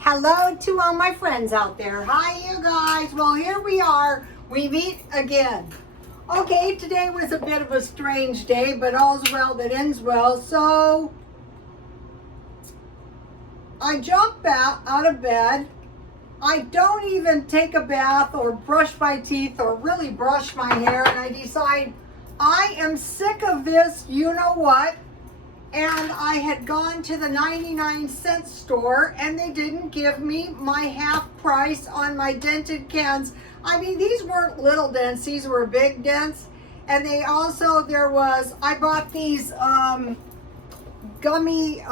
Hello to all my friends out there. Hi, you guys. Well, here we are. We meet again. Okay, today was a bit of a strange day, but all's well that ends well. So I jump out of bed. I don't even take a bath or brush my teeth or really brush my hair, and I decide I am sick of this, you know what? And I had gone to the 99-cent store and they didn't give me my half price on my dented cans. I mean, these weren't little dents, these were big dents. And they also, I bought these gummy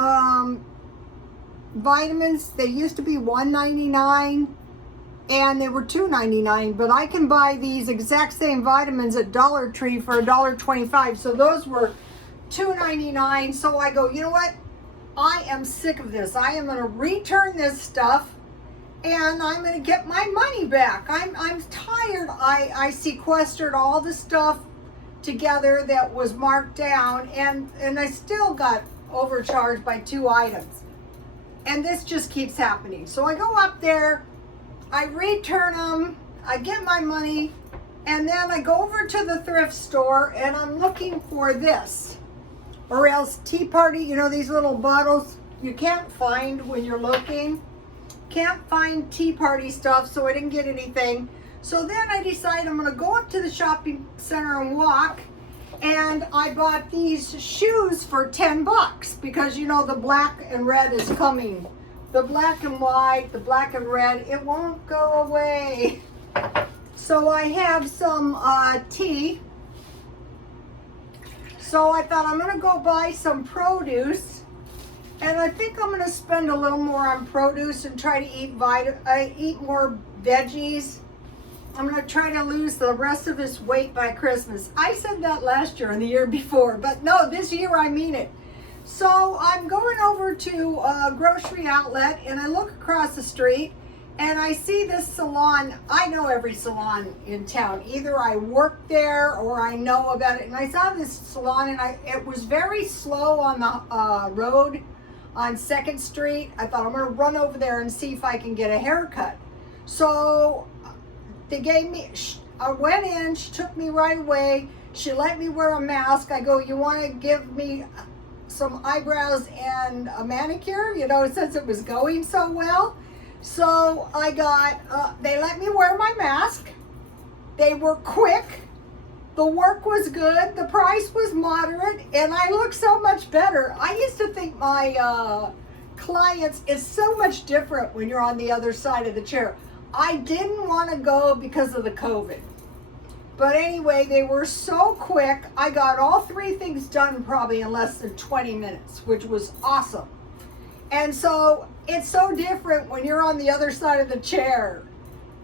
vitamins. They used to be $1.99 and they were $2.99, but I can buy these exact same vitamins at Dollar Tree for $1.25. So those were $2.99. So I go, you know what? I am sick of this. I am going to return this stuff and I'm going to get my money back. I'm tired. I sequestered all the stuff together that was marked down and I still got overcharged by 2 items. And this just keeps happening. So I go up there, I return them, I get my money, and then I go over to the thrift store and I'm looking for this. Or else Tea Party, you know, these little bottles you can't find when you're looking. Can't find Tea Party stuff, so I didn't get anything. So then I decide I'm gonna go up to the shopping center and walk. And I bought these shoes for 10 bucks because, you know, the black and red is coming. The black and white, the black and red, it won't go away. So I have some tea. So I thought I'm gonna go buy some produce. And I think I'm gonna spend a little more on produce and try to eat more veggies. I'm going to try to lose the rest of this weight by Christmas. I said that last year and the year before, but no, this year I mean it. So I'm going over to a grocery outlet and I look across the street and I see this salon. I know every salon in town. Either I work there or I know about it. And I saw this salon and it was very slow on the road on 2nd Street. I thought I'm going to run over there and see if I can get a haircut. So they gave me, I went in, she took me right away. She let me wear a mask. I go, you want to give me some eyebrows and a manicure? You know, since it was going so well. So I got, they let me wear my mask. They were quick. The work was good. The price was moderate. And I look so much better. I used to think my clients is so much different when you're on the other side of the chair. I didn't want to go because of the COVID. But anyway, they were so quick. I got all 3 things done probably in less than 20 minutes, which was awesome. And so it's so different when you're on the other side of the chair.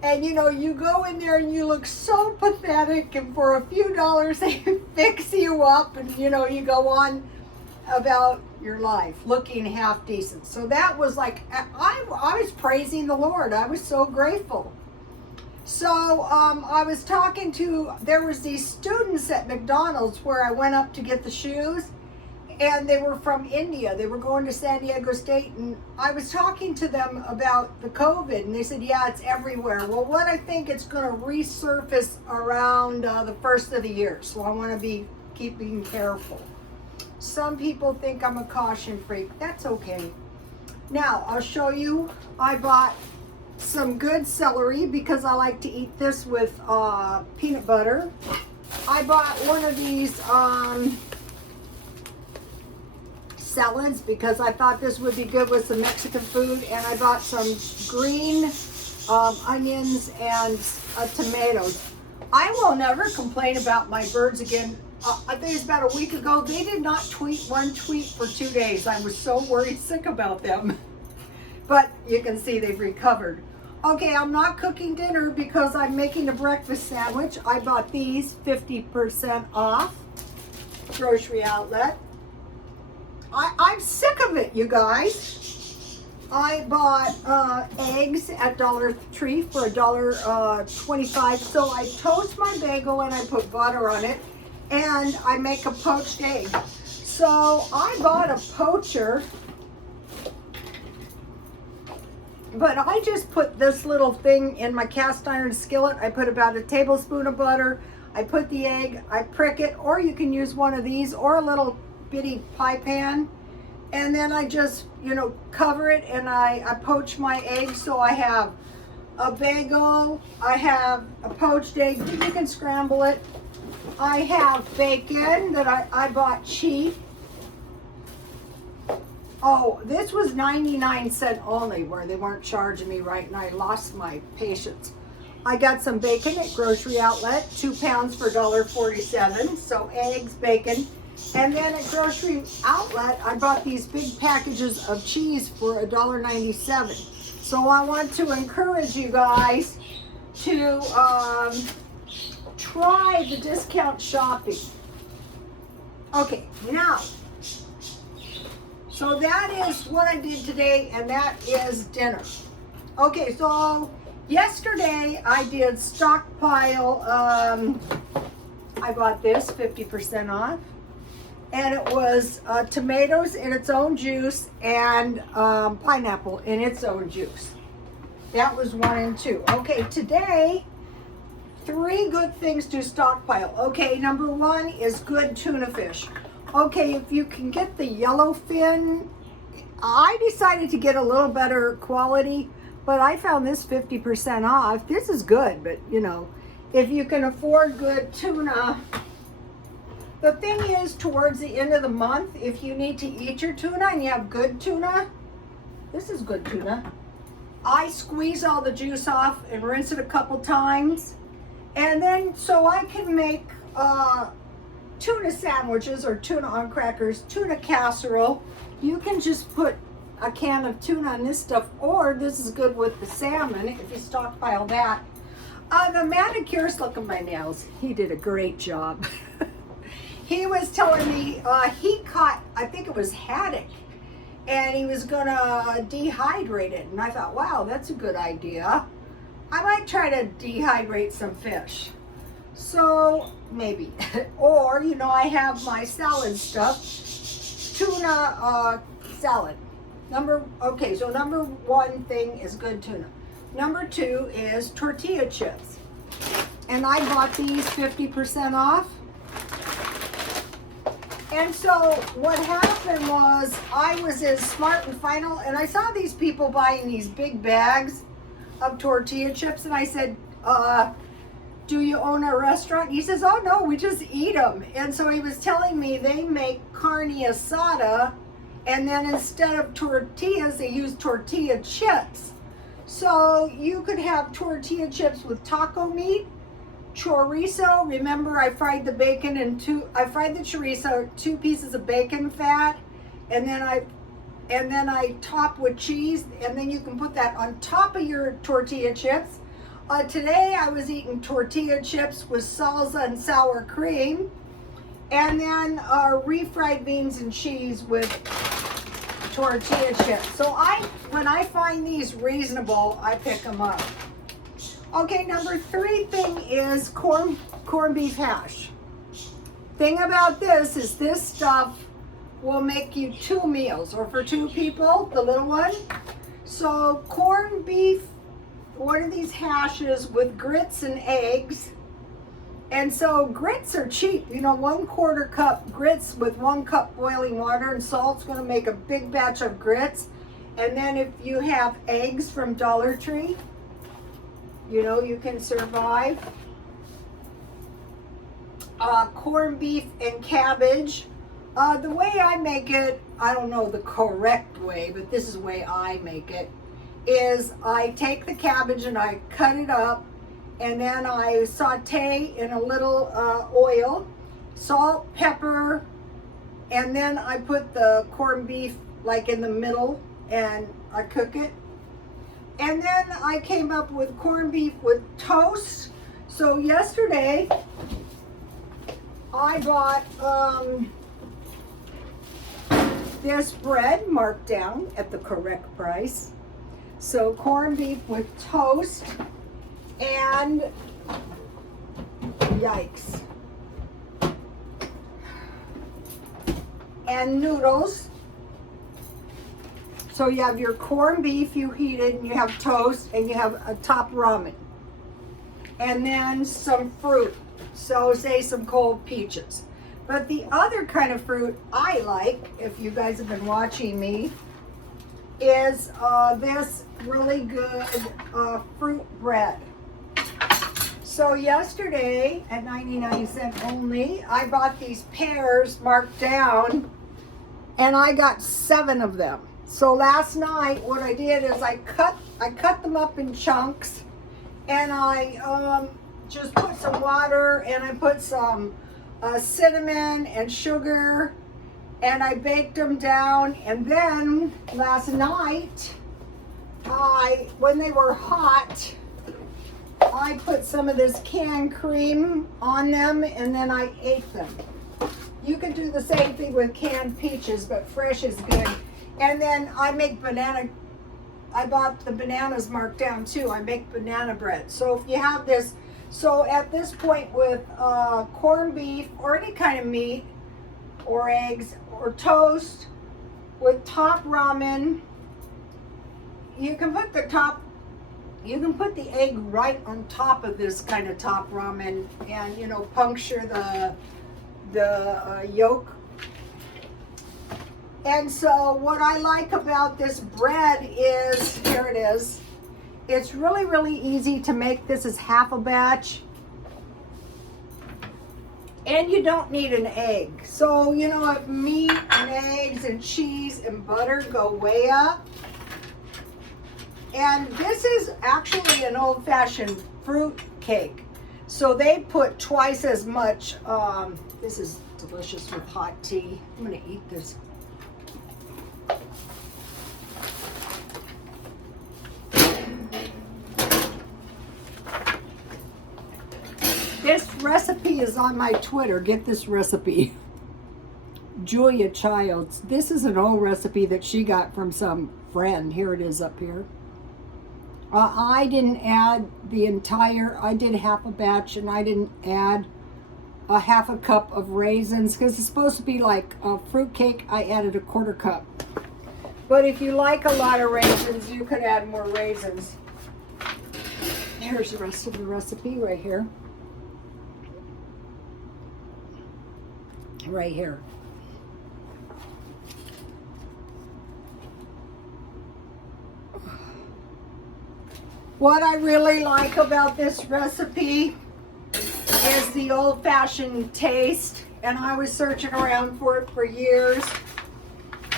And you know, you go in there and you look so pathetic, and for a few dollars they fix you up and you know, you go on about your life looking half decent. So that was like, I was praising the Lord. I was so grateful. So I was talking to, there was these students at McDonald's where I went up to get the shoes, and they were from India. They were going to San Diego State, and I was talking to them about the COVID, and they said, yeah, it's everywhere. Well, what I think it's going to resurface around the first of the year. So I want to be keeping careful. Some people think I'm a caution freak. That's okay. Now, I'll show you. I bought some good celery because I like to eat this with peanut butter. I bought one of these salads because I thought this would be good with some Mexican food. And I bought some green onions and tomatoes. I will never complain about my birds again. I think it's about a week ago, they did not tweet one tweet for 2 days. I was so worried sick about them. But you can see they've recovered. Okay, I'm not cooking dinner because I'm making a breakfast sandwich. I bought these 50% off, grocery outlet. I'm sick of it, you guys. I bought eggs at Dollar Tree for $1.25. So I toast my bagel and I put butter on it. And I make a poached egg. So I bought a poacher But I just put this little thing in my cast iron skillet. I put about a tablespoon of butter. I put the egg, I prick it, or you can use one of these or a little bitty pie pan. And then I just, you know, cover it and I poach my eggs. So I have a bagel, I have a poached egg, you can scramble it. I have bacon that I bought cheap. Oh, this was 99 cents only, where they weren't charging me right, and I lost my patience. I got some bacon at Grocery Outlet, 2 pounds for $1.47. So eggs, bacon. And then at Grocery Outlet, I bought these big packages of cheese for $1.97. So I want to encourage you guys to try the discount shopping. Okay, now, so that is what I did today, and that is dinner. Okay, so yesterday I did Stockpile. I bought this 50% off, and it was tomatoes in its own juice and pineapple in its own juice. That was 1 and 2. Okay, today, 3 good things to stockpile. Okay, number 1 is good tuna fish. Okay, if you can get the yellowfin, I decided to get a little better quality, but I found this 50% off. This is good, but you know, if you can afford good tuna. The thing is, towards the end of the month, if you need to eat your tuna and you have good tuna, this is good tuna. I squeeze all the juice off and rinse it a couple times. And then, so I can make tuna sandwiches or tuna on crackers, tuna casserole. You can just put a can of tuna on this stuff, or this is good with the salmon if you stockpile that. The manicurist, look at my nails. He did a great job. He was telling me he caught, I think it was haddock, and he was gonna dehydrate it. And I thought, wow, that's a good idea. I might try to dehydrate some fish. So maybe, or you know, I have my salad stuff, tuna salad. Okay, so number 1 thing is good tuna. Number 2 is tortilla chips, and I bought these 50% off. And so what happened was, I was in Smart and Final, and I saw these people buying these big bags of tortilla chips, and I said, do you own a restaurant? He says, oh no, we just eat them. And so he was telling me they make carne asada, and then instead of tortillas, they use tortilla chips. So you could have tortilla chips with taco meat, chorizo. Remember, I fried the bacon and I fried the chorizo, 2 pieces of bacon fat, and then I top with cheese, and then you can put that on top of your tortilla chips. Today I was eating tortilla chips with salsa and sour cream, and then refried beans and cheese with tortilla chips. So when I find these reasonable, I pick them up. Okay, number 3 thing is corned beef hash. Thing about this is this stuff will make you 2 meals, or for 2 people, the little one. So corned beef, one of these hashes with grits and eggs. And so grits are cheap. You know, 1/4 cup grits with 1 cup boiling water and salt's going to make a big batch of grits. And then if you have eggs from Dollar Tree, you know, you can survive. Corned beef and cabbage. The way I make it, I don't know the correct way, but this is the way I make it, is I take the cabbage and I cut it up, and then I saute in a little oil, salt, pepper, and then I put the corned beef like in the middle and I cook it. And then I came up with corned beef with toast. So yesterday I bought this bread marked down at the correct price. So corned beef with toast and yikes. And noodles. So you have your corned beef you heated, and you have toast, and you have a top ramen. And then some fruit. So say some cold peaches. But the other kind of fruit I like, if you guys have been watching me, is this really good fruit bread. So yesterday at 99 cents only, I bought these pears marked down, and I got 7 of them. So last night what I did is I cut them up in chunks, and I just put some water, and I put some cinnamon and sugar, and I baked them down. And then last night, when they were hot, I put some of this canned cream on them, and then I ate them. You can do the same thing with canned peaches, but fresh is good. And then I make I bought the bananas marked down too. I make banana bread. So if you have this, so at this point with corned beef or any kind of meat or eggs or toast with top ramen, you can put the egg right on top of this kind of top ramen, and you know, puncture the yolk. And so what I like about this bread is, here it is, it's really, really easy to make. This is half a batch, and you don't need an egg. So, you know, if meat and eggs and cheese and butter go way up. And this is actually an old-fashioned fruit cake. So they put twice as much. This is delicious with hot tea. I'm gonna eat this. This recipe is on my Twitter. Get this recipe. Julia Childs. This is an old recipe that she got from some friend. Here it is up here. I didn't add the entire, I did half a batch, and I didn't add a half a cup of raisins because it's supposed to be like a fruit cake. I added a 1/4 cup. But if you like a lot of raisins, you could add more raisins. Here's the rest of the recipe right here. Right here. What I really like about this recipe is the old-fashioned taste, and I was searching around for it for years.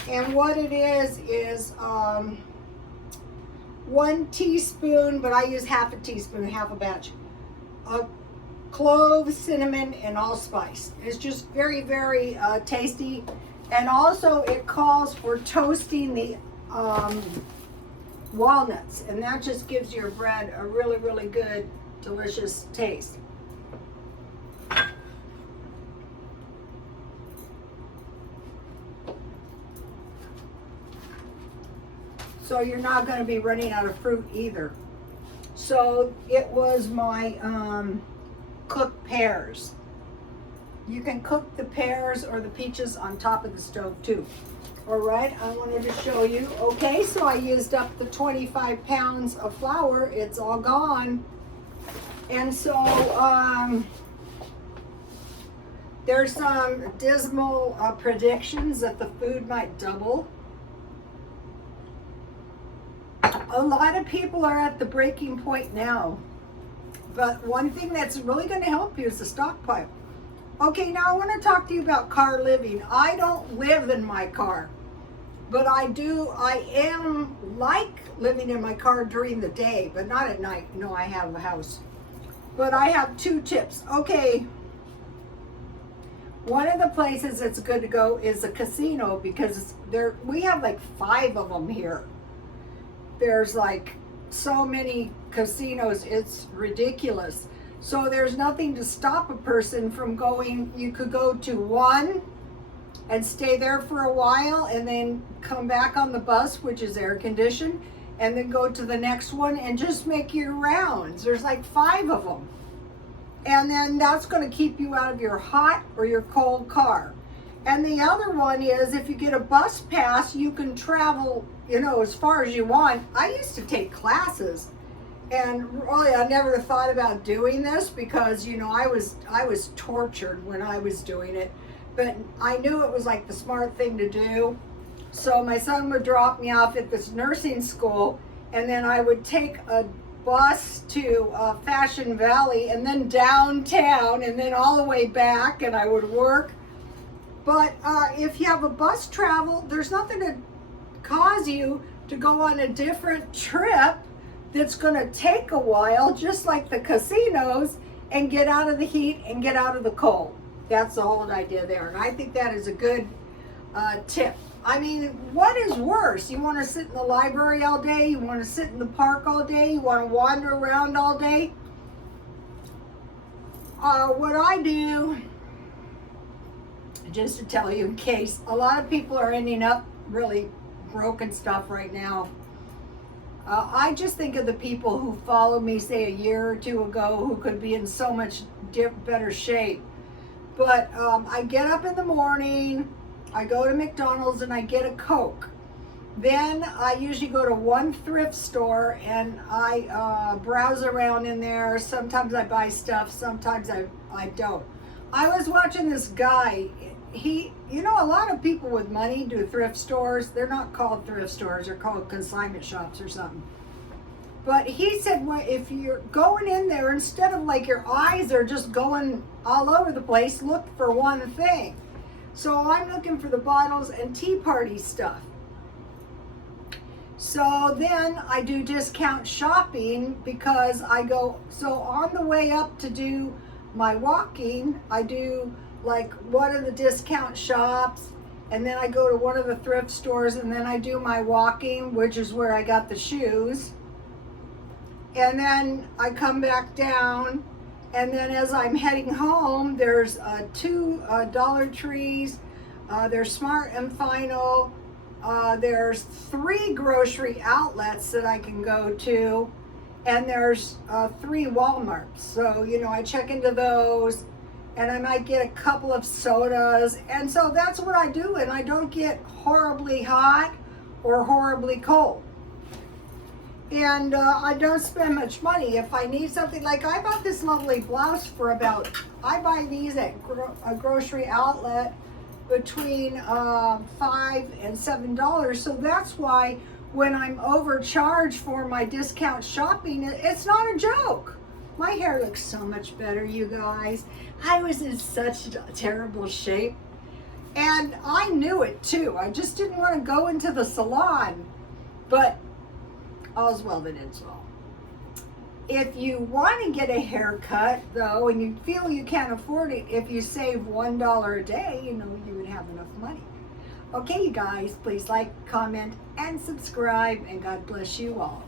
And what it is 1 teaspoon, but I use half a teaspoon, half a batch, of cloves, cinnamon, and allspice. It's just very, very tasty. And also it calls for toasting the walnuts, and that just gives your bread a really, really good, delicious taste. So you're not going to be running out of fruit either. So it was my cooked pears. You can cook the pears or the peaches on top of the stove too. All right, I wanted to show you. Okay, so I used up the 25 pounds of flour. It's all gone. And so there's some dismal predictions that the food might double. A lot of people are at the breaking point now. But one thing that's really going to help you is the stockpile. Okay, now I want to talk to you about car living. I don't live in my car, but I am like living in my car during the day, but not at night. No, I have a house. But I have 2 tips. Okay, one of the places that's good to go is a casino, because we have like 5 of them here. There's like so many casinos, it's ridiculous. So there's nothing to stop a person from going. You could go to one and stay there for a while, and then come back on the bus, which is air conditioned, and then go to the next one and just make your rounds. There's like 5 of them. And then that's going to keep you out of your hot or your cold car. And the other one is, if you get a bus pass, you can travel you know, as far as you want. I used to take classes, and really I never thought about doing this because, you know, I was tortured when I was doing it, but I knew it was like the smart thing to do. So my son would drop me off at this nursing school, and then I would take a bus to Fashion Valley and then downtown and then all the way back, and I would work. But if you have a bus travel, there's nothing to cause you to go on a different trip that's going to take a while, just like the casinos, and get out of the heat and get out of the cold. That's the whole idea there, and I think that is a good tip. I mean, what is worse? You want to sit in the library all day? You want to sit in the park all day? You want to wander around all day? What I do, just to tell you in case, a lot of people are ending up really broken stuff right now. I just think of the people who followed me, say, a year or two ago, who could be in so much better shape. But I get up in the morning, I go to McDonald's and I get a Coke. Then I usually go to one thrift store and I browse around in there. Sometimes I buy stuff, sometimes I don't. I was watching this guy. You know, a lot of people with money do thrift stores. They're not called thrift stores, they're called consignment shops or something. But he said, well, if you're going in there, instead of like your eyes are just going all over the place, look for one thing. So I'm looking for the bottles and tea party stuff. So then I do discount shopping because I go, so on the way up to do my walking, I do like one of the discount shops, and then I go to one of the thrift stores, and then I do my walking, which is where I got the shoes. And then I come back down, and then as I'm heading home, there's two Dollar Trees, there's Smart and Final, there's 3 grocery outlets that I can go to, and there's 3 Walmarts. So, you know, I check into those, and I might get a couple of sodas, and so that's what I do, and I don't get horribly hot or horribly cold. And I don't spend much money. If I need something, like I bought this lovely blouse for about, I buy these at a grocery outlet between $5 and $7. So that's why when I'm overcharged for my discount shopping, it's not a joke. My hair looks so much better, you guys. I was in such terrible shape, and I knew it too. I just didn't want to go into the salon, but all's well that ends well. If you want to get a haircut, though, and you feel you can't afford it, if you save $1 a day, you know, you would have enough money. Okay, you guys, please like, comment, and subscribe, and God bless you all.